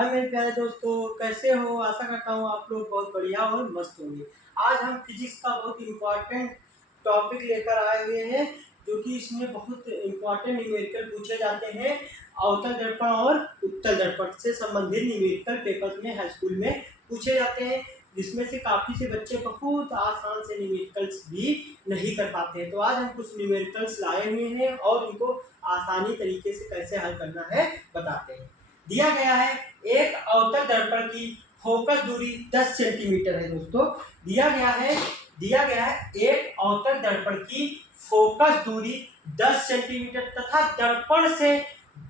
हाय मेरे प्यारे दोस्तों, कैसे हो? आशा करता हूँ आप लोग बहुत बढ़िया और मस्त होंगे। आज हम फिजिक्स का बहुत इम्पोर्टेंट टॉपिक लेकर आए हुए हैं, जो कि इसमें बहुत इम्पोर्टेंट न्यूमेरिकल पूछे जाते हैं। अवतल दर्पण और उत्तल दर्पण से संबंधित न्यूमेरिकल पेपर्स में हाई स्कूल में पूछे जाते हैं, जिसमें से काफ़ी से बच्चे बहुत आसान से न्यूमेरिकल्स भी नहीं कर पाते हैं। तो आज हम कुछ न्यूमेरिकल्स लाए हुए हैं और उनको आसानी तरीके से कैसे हल करना है बताते हैं। दिया गया है एक अवतल दर्पण की फोकस दूरी 10 सेंटीमीटर है दोस्तों। दिया गया है एक अवतल दर्पण की फोकस दूरी 10 सेंटीमीटर तथा दर्पण से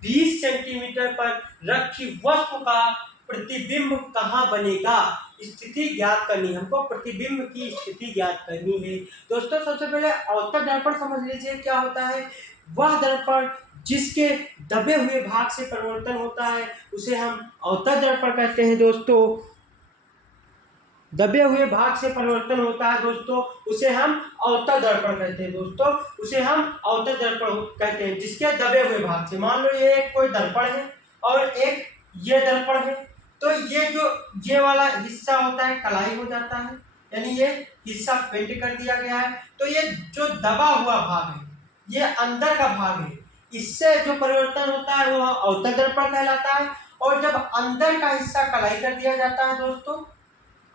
20 सेंटीमीटर पर रखी वस्तु का प्रतिबिंब कहाँ बनेगा, स्थिति ज्ञात करनी। हमको प्रतिबिंब की स्थिति ज्ञात करनी है दोस्तों। सबसे पहले अवतल दर्पण समझ लीजिए क्या होता है। वह दर्पण जिसके दबे हुए भाग से परिवर्तन होता है उसे हम अवतल दर्पण कहते हैं दोस्तों। दबे हुए भाग से परिवर्तन होता है दोस्तों, उसे हम अवतल दर्पण कहते हैं दोस्तों। उसे हम अवतल दर्पण कहते हैं जिसके दबे हुए भाग से। मान लो ये कोई दर्पण है और एक ये दर्पण है, तो ये वाला हिस्सा होता है कलाई हो जाता है, यानी ये हिस्सा पेंट कर दिया गया है। तो ये जो दबा हुआ भाग है ये अंदर का भाग है, इससे जो परिवर्तन होता है वो अवतल दर्पण कहलाता है। और जब अंदर का हिस्सा कलाई कर दिया जाता है दोस्तों,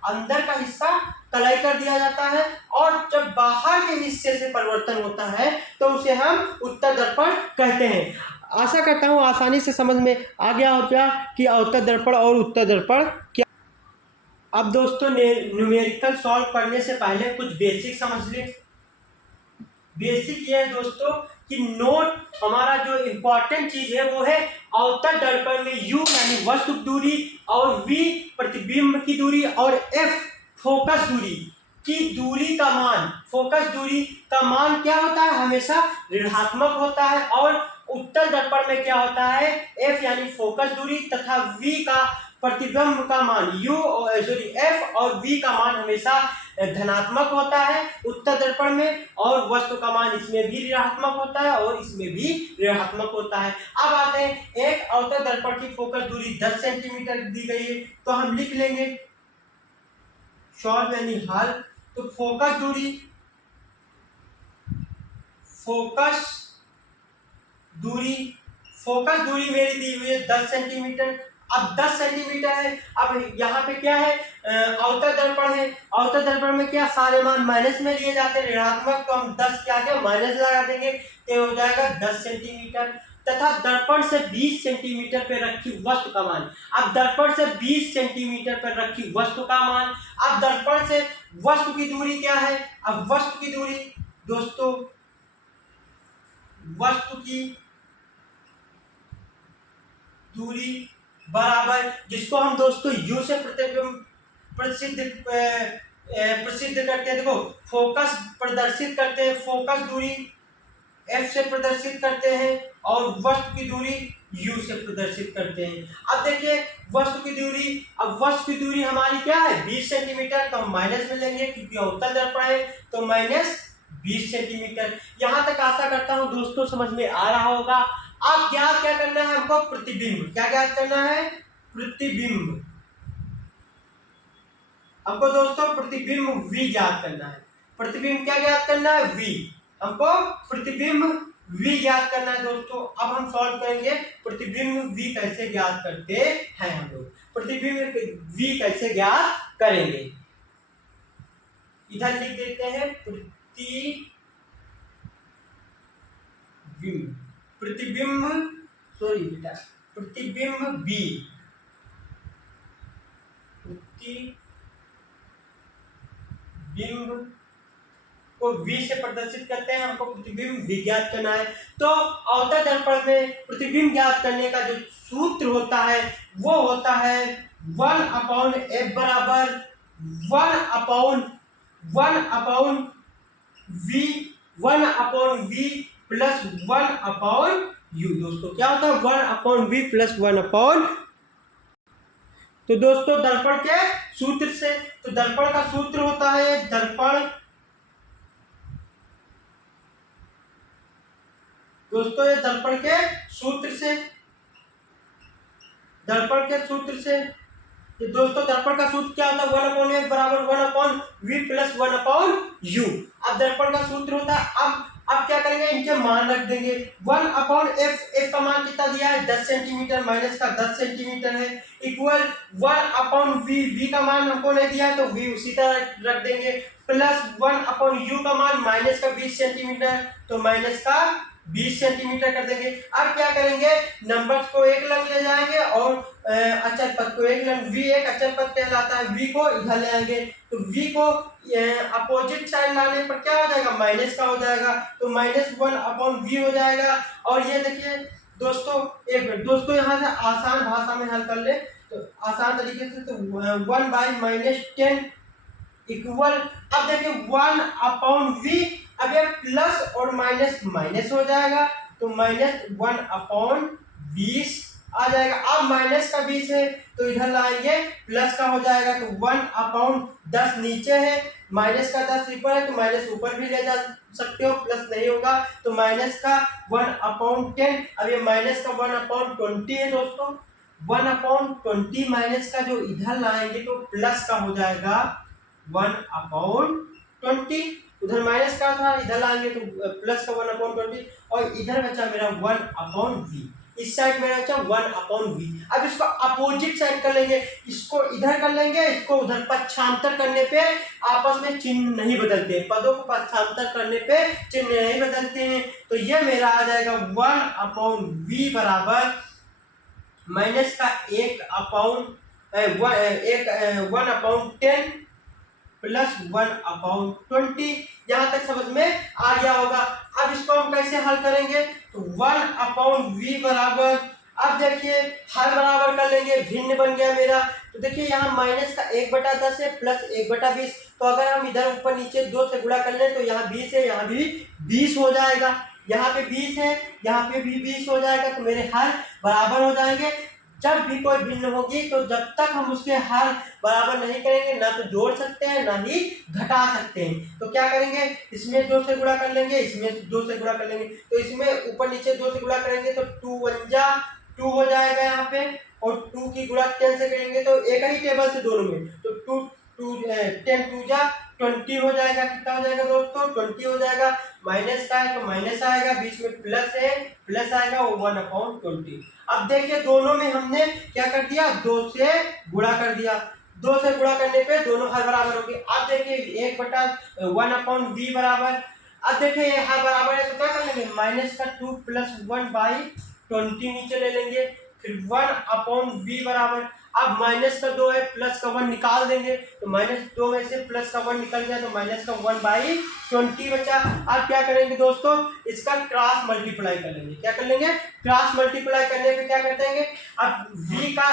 अंदर का हिस्सा कलाई कर दिया जाता है, और जब बाहर के हिस्से से परिवर्तन होता है तो उसे हम उत्तल दर्पण कहते हैं। आशा करता हूँ आसानी से समझ में आ गया हो क्या कि अवतल दर्पण और उत्तल दर्पण क्या। अब दोस्तों न्यूमेरिकल सॉल्व करने से पहले कुछ बेसिक समझ लें। बेसिक ये है दोस्तों कि नोट हमारा जो इम्पोर्टेंट चीज है वो है अवतल दर्पण में u यानी वस्तु दूरी और v प्रतिबिंब की दूरी और f फोकस दूरी की दूरी का मान। फोकस दूरी का मान क्या होता है, हमेशा ऋणात्मक होता है। और उत्तल दर्पण में क्या होता है, f यानी फोकस दूरी तथा v का प्रतिबिंब का मान f और v का मान हमेशा धनात्मक होता है उत्तल दर्पण में, और वस्तु का मान इसमें भी ऋणात्मक होता है और इसमें भी ऋणात्मक होता है। अब आते हैं एक अवतल दर्पण की फोकस दूरी 10 सेंटीमीटर दी गई है, तो हम लिख लेंगे सॉल्व यानी हल। तो फोकस दूरी फोकस दूरी मेरी दी हुई है 10 सेंटीमीटर। अब 10 सेंटीमीटर है, अब यहाँ पे क्या है, अवतल दर्पण है। अवतल दर्पण में क्या सारे मान माइनस में लिए जाते हैं, ऋणात्मक, तो हम 10 के आगे माइनस लगा देंगे तो हो जाएगा 10 सेंटीमीटर। तथा दर्पण से 20 सेंटीमीटर पे रखी वस्तु का मान। अब दर्पण से 20 सेंटीमीटर पर रखी वस्तु का मान। अब दर्पण से वस्तु की दूरी क्या है, अब वस्तु की दूरी दोस्तों, वस्तु की दूरी बराबर, जिसको हम दोस्तों u से प्रसिद्ध करते हैं। देखो फोकस प्रदर्शित करते हैं, फोकस दूरी f से प्रदर्शित करते हैं और वस्तु की दूरी u से प्रदर्शित करते हैं। अब देखिए वस्तु की दूरी, अब वस्तु की दूरी हमारी क्या है 20 सेंटीमीटर, तो हम माइनस में लेंगे क्योंकि अवतल दर्पण है, तो माइनस 20 सेंटीमीटर। यहां तक आशा करता हूं दोस्तों समझ में आ रहा होगा। अब ज्ञात क्या करना है हमको, प्रतिबिंब। क्या ज्ञात करना है, प्रतिबिंब। हमको दोस्तों प्रतिबिंब v ज्ञात करना है। प्रतिबिंब क्या ज्ञात करना है, v। हमको प्रतिबिंब v ज्ञात करना है दोस्तों। अब हम सॉल्व करेंगे प्रतिबिंब v कैसे ज्ञात करते हैं। हम लोग प्रतिबिंब v कैसे ज्ञात करेंगे, इधर लिख देते हैं प्रतिबिंब सॉरी बेटा, प्रतिबिंब v, प्रतिबिंब को v से प्रदर्शित करते हैं। हमको प्रतिबिंब v ज्ञात करना है। तो अवतल दर्पण में प्रतिबिंब ज्ञात करने का जो सूत्र होता है वो होता है 1/f बराबर 1/v प्लस 1/u। दोस्तों क्या होता है 1/v प्लस 1/। तो दोस्तों दर्पण के सूत्र से, तो दर्पण का सूत्र होता है दोस्तों ये दर्पण के सूत्र से दर्पण के सूत्र से, तो दोस्तों दर्पण का सूत्र क्या होता है, 1/f बराबर 1/v प्लस 1/u। अब दर्पण का सूत्र होता है, अब क्या करेंगे, इनके मान रख देंगे। 1/f, f का मान कितना दिया है 10 सेंटीमीटर, माइनस का 10 सेंटीमीटर है, इक्वल 1/v, v का मान हमको नहीं दिया है तो v उसी तरह रख देंगे, प्लस 1/u का मान माइनस का 20 सेंटीमीटर तो माइनस का 20 सेंटीमीटर कर देंगे। अब क्या करेंगे, नंबर्स को एक लंग ले जाएंगे और अचल पद को एक लंग, v एक अचल पद कहलाता है, v को इधर ले आएंगे तो v को अपोजिट साइड लाने पर क्या हो जाएगा, माइनस का हो जाएगा, तो -1/v हो जाएगा। और ये देखिए दोस्तों, एक मिनट दोस्तों, यहाँ से आसान भाषा में हल कर ले तो आसान तरीके से, तो 1/-10 इक्वल, अब देखिए 1/v, अब ये प्लस और माइनस माइनस हो जाएगा तो -1/20 आ जाएगा। अब माइनस का 20 है तो इधर लाएंगे प्लस का हो जाएगा तो 1/10 नीचे है, माइनस का 10 ऊपर है तो माइनस ऊपर भी ले जा सकते हो, प्लस नहीं होगा तो माइनस का 1/10। अब ये माइनस का 1/20 है दोस्तों, 1/20 माइनस का जो इधर लाएंगे तो प्लस का हो जाएगा 1/20, उधर माइनस का था इधर लाएंगे तो प्लस का 1/20, और इधर बचा मेरा 1/v, इस साइड मेरा बचा 1/v। अब इसको अपोजिट साइड कर लेंगे, इसको इधर कर लेंगे, इसको उधर, पक्षांतर करने पे आपस में चिन्ह नहीं बदलते, पदों को पक्षांतर करने पे चिन्ह नहीं बदलते हैं, तो ये मेरा आ जाएगा 1/v बराबर माइनस का 1/10 प्लस 1/20। यहाँ तक समझ में आ गया होगा। अब इसको हम कैसे हल करेंगे, तो 1/v बराबर, अब देखिए हर बराबर कर लेंगे, भिन्न बन गया मेरा, तो देखिए यहाँ माइनस का 1/10 है प्लस 1/20, तो अगर हम इधर ऊपर नीचे 2 से गुणा कर लें तो यहाँ 20 है, यहाँ भी 20 हो जाएगा, यहाँ पे 20 है, यहाँ पे भी 20 हो जाएगा, तो मेरे हर बराबर हो जाएंगे। जब भी कोई भिन्न होगी तो जब तक हम उसके हर बराबर नहीं करेंगे, ना तो जोड़ सकते हैं ना ही घटा सकते हैं, तो क्या करेंगे, इसमें 2 से गुणा कर लेंगे, इसमें 2 से गुणा कर लेंगे, तो इसमें ऊपर नीचे 2 से गुणा करेंगे तो 2 1 जा 2 हो जाएगा यहाँ पे, और 2 की गुणा 10 से करेंगे तो एक ही टेबल से दोनों में, तो 10 2 जा 20 हो जाएगा, कितना हो जाएगा दोस्तों 20 हो जाएगा, माइनस का है तो माइनस आएगा, बीच में प्लस है प्लस आएगा, 1/20। अब देखिए दोनों में हमने क्या कर दिया, 2 से गुणा कर दिया, 2 से गुणा करने पे दोनों हर बराबर हो गए। अब देखिए 1/1/v बराबर, अब देखिए ये हर बराबर है तो क्या कर लेंगे, माइनस का 2 प्लस 1/20 नीचे ले लेंगे, फिर 1/v बराबर, अब माइनस का 2 है प्लस का 1 निकाल देंगे, तो -2 में से प्लस का 1 निकल गया तो माइनस का 1/20 बचा। अब क्या करेंगे दोस्तों, इसका क्रॉस मल्टीप्लाई कर लेंगे, क्या कर लेंगे, क्रॉस मल्टीप्लाई करने पे क्या करते हैं, अब v का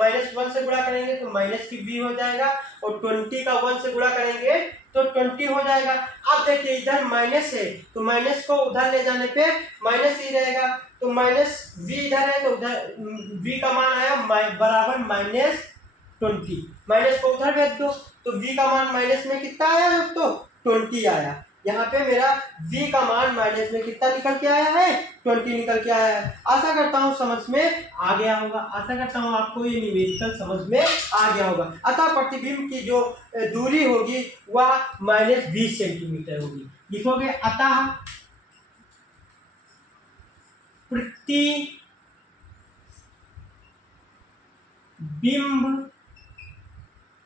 -1 से गुणा करेंगे तो माइनस की v हो जाएगा, और 20 का 1 से गुणा करेंगे तो 20 हो जाएगा। अब देखिए इधर माइनस है तो माइनस को उधर ले जाने पे माइनस ही रहेगा, तो माइनस v इधर है तो उधर v का मान आया बराबर -20, माइनस को उधर भेज दो तो v का मान माइनस में कितना आया दोस्तों 20 आया। यहाँ पे मेरा v का मान माइनस में कितना निकल के आया है 20 निकल के आया है। आशा करता हूँ समझ में आ गया होगा, आशा करता हूँ आपको ये न्यूमेरिकल समझ में आ गया होगा। अतः प्रतिबिंब की जो दूरी होगी वह -20 सेंटीमीटर होगी। लिखोगे अतः प्रतिबिंब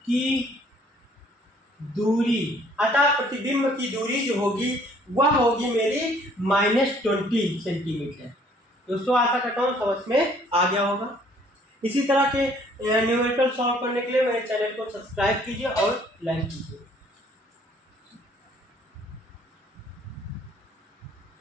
की दूरी, अतः प्रतिबिंब की दूरी जो होगी वह होगी मेरी -20 सेंटीमीटर। दोस्तों आशा करता हूँ समझ में आ गया होगा। इसी तरह के न्यूमेरिकल सॉल्व करने के लिए मेरे चैनल को सब्सक्राइब कीजिए और लाइक कीजिए।